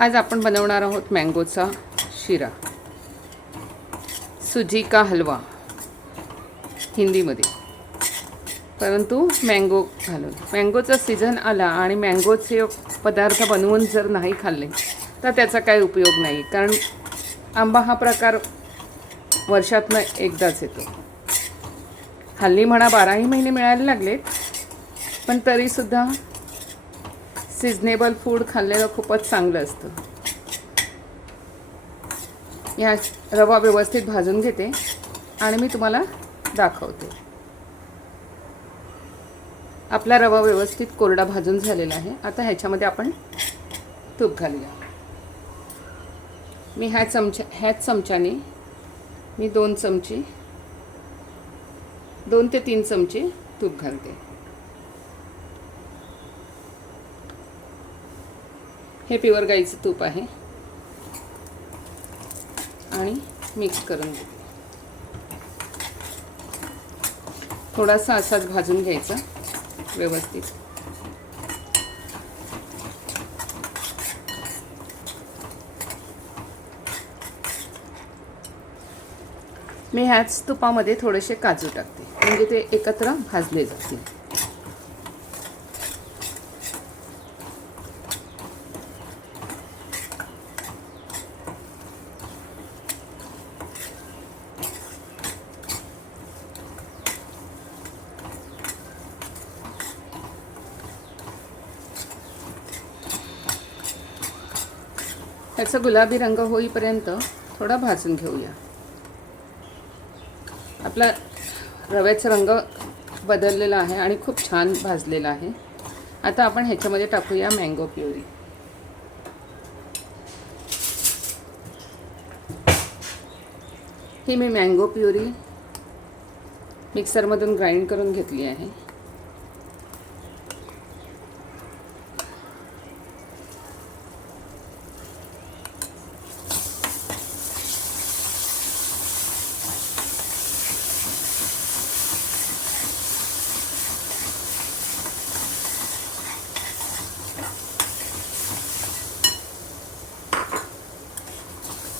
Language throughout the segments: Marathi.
आज आपण बनवणार आहोत मँगोचा शिरा, सुजी का हलवा हिंदीमध्ये, परंतु मँगो घालून. मँगोचा सीझन आला आणि मँगोचे पदार्थ बनवून जर नाही खाल्ले तर त्याचा काही उपयोग नाही, कारण आंबा हा प्रकार वर्षातनं एकदाच येतो. हल्ली म्हणा 12ही महिने मिळायला लागलेत, पण तरीसुद्धा सिजनेबल फूड खाल्लेलं खूपच चांगलं असतं. या रवा व्यवस्थित भाजून घेते आणि मी तुम्हाला दाखवते. आपला रवा व्यवस्थित कोरडा भाजून झालेला आहे. आता ह्याच्यामध्ये आपण तूप घालूया. मी ह्याच चमच्याने मी 2 ते 3 चमचे तूप घालते. हे प्युअर गाईचं तूप आहे आणि मिक्स करून घेते. थोडासा असाच भाजून घ्यायचा व्यवस्थित. मी ह्याच तुपामध्ये थोडेसे काजू टाकते, म्हणजे ते एकत्र भाजले जातील. ह्याचा गुलाबी रंग होईपर्यंत थोडा भाजून घेऊया. आपला रव्याचा रंग बदललेला आहे आणि खूप छान भाजलेला आहे. आता आपण ह्याच्यामध्ये टाकूया मँगो प्युरी. ही मी मँगो प्युरी मिक्सरमधून ग्राइंड करून घेतली आहे.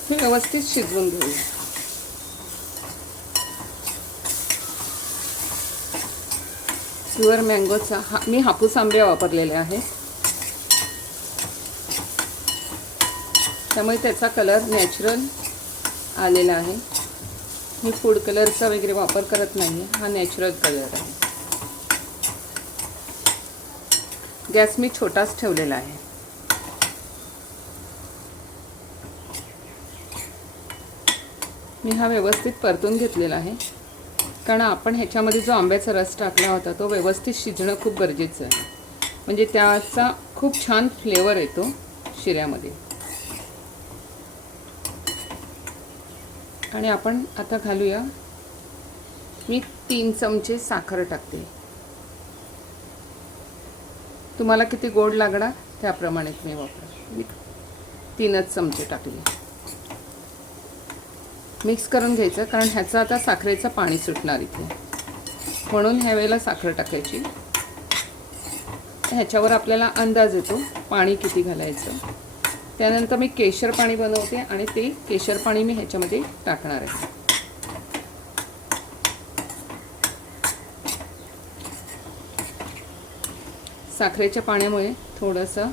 हे व्यवस्थित शिजवून घेऊया. प्युअर मँगोचा मी हापूस आंबे वापरलेले आहेत, त्यामुळे त्याचा कलर नॅचरल आलेला आहे. मी फूड कलरचा वगैरे वापर करत नाही आहे. हा नॅचरल कलर आहे. गॅस मी छोटाच ठेवलेला आहे. मी हा व्यवस्थित परतून घेतलेला आहे, कारण आपण ह्याच्यामध्ये जो आंब्याचा रस टाकला होता तो व्यवस्थित शिजणं खूप गरजेचं आहे, म्हणजे त्याचा खूप छान फ्लेवर येतो शिऱ्यामध्ये. आणि आपण आता घालूया, मी 3 चमचे साखर टाकते. तुम्हाला किती गोड लागणार त्याप्रमाणे तुम्ही वापरा. मी 3च चमचे टाकले. मिक्स करून घ्यायचं, कारण ह्याचं आता साखरेचं पाणी सुटणार इथे, म्हणून ह्या वेळेला साखर टाकायची. ह्याच्यावर आपल्याला अंदाज येतो पाणी किती घालायचं. त्यानंतर मी केशर पाणी बनवते आणि ते केशर पाणी मी ह्याच्यामध्ये टाकणार आहे. साखरेच्या पाण्यामुळे थोडंसं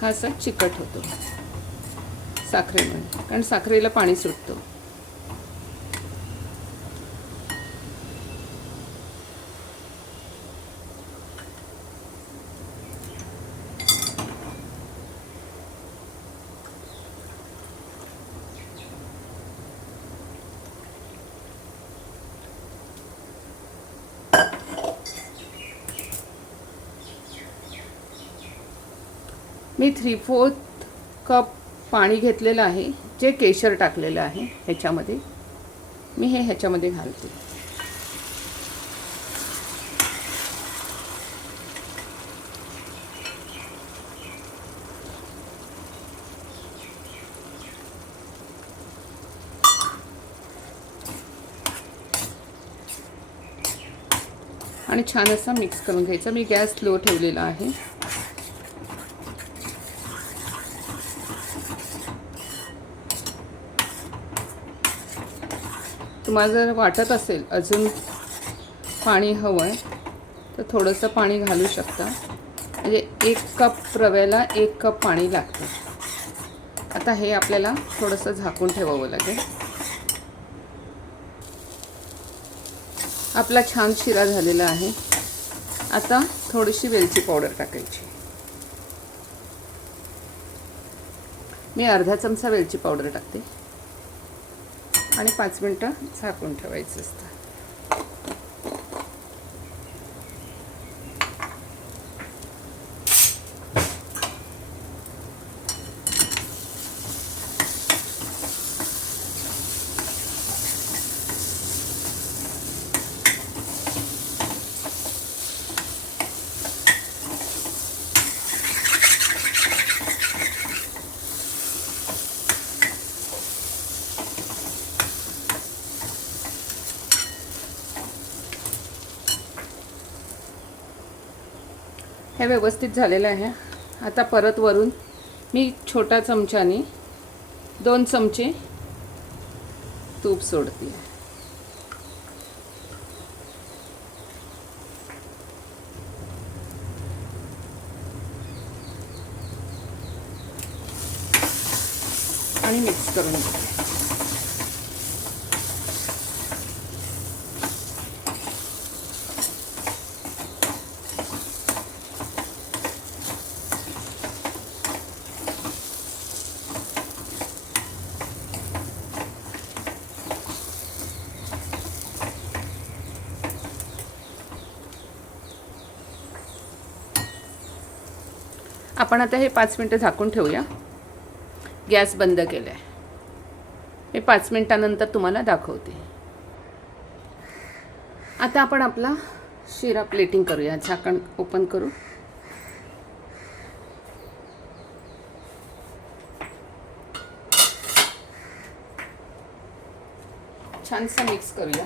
हा असा चिकट होतो साखरेमुळे, कारण साखरेला पाणी सुटतं. मी 3/4 कप पाणी घेतलेलं आहे, जे केशर टाकलेलं आहे ह्याच्यामध्ये. मी हे ह्याच्यामध्ये घालते. आणि छान असा मिक्स करून घ्यायचा. मी गॅस स्लो ठेवलेला आहे. तुम्हाला जर वाटत असेल अजून पाणी हवं आहे तर थोडंसं पाणी घालू शकता. म्हणजे 1 कप रव्याला 1 कप पाणी लागतं. आता हे आपल्याला थोडंसं झाकून ठेवावं लागेल. आपला छान शिरा झालेला आहे. आता थोडीशी वेलची पावडर टाकायची. मी अर्धा चमचा वेलची पावडर टाकते आणि 5 मिनटं झाकून ठेवायचं असतं. हे व्यवस्थित झालेलं आहे. आता परत वरून मी छोट्या चमच्याने 2 चमचे तूप सोडते. आणि मिक्स करून घेते. आपण आता हे 5 मिनटं झाकून ठेवूया. गॅस बंद केला आहे. मी 5 मिनटानंतर तुम्हाला दाखवते. आता आपण आपला शिरा प्लेटिंग करूया. झाकण ओपन करू. छानसं मिक्स करूया.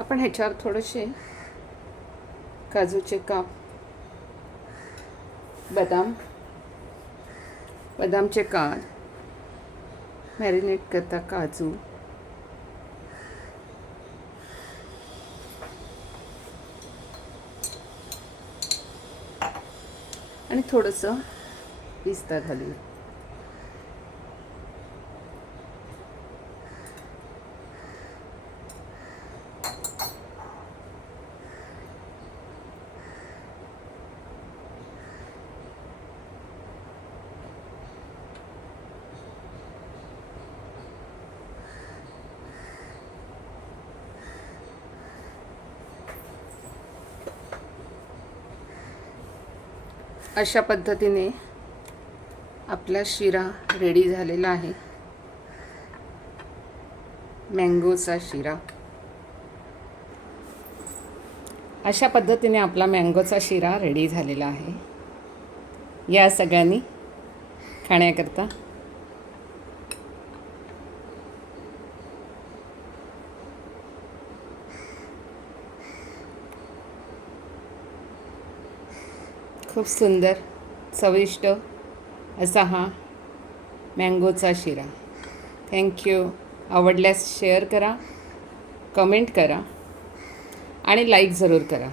आपण ह्याच्यावर थोडेसे काजूचे काप, बदामचे काप, मॅरिनेट करता काजू, आणि थोडंसं पिस्ता घालूया. अशा पद्धतीने आपला शिरा रेडी झालेला आहे. मँगोचा शिरा. अशा पद्धतीने आपला मँगोचा शिरा रेडी झालेला आहे. या सगळ्यांनी खाण्याकरता. खूप सुंदर चविष्ट असा हा मँगोचा शिरा. थँक्यू. आवडल्यास शेअर करा, कमेंट करा आणि लाईक जरूर करा.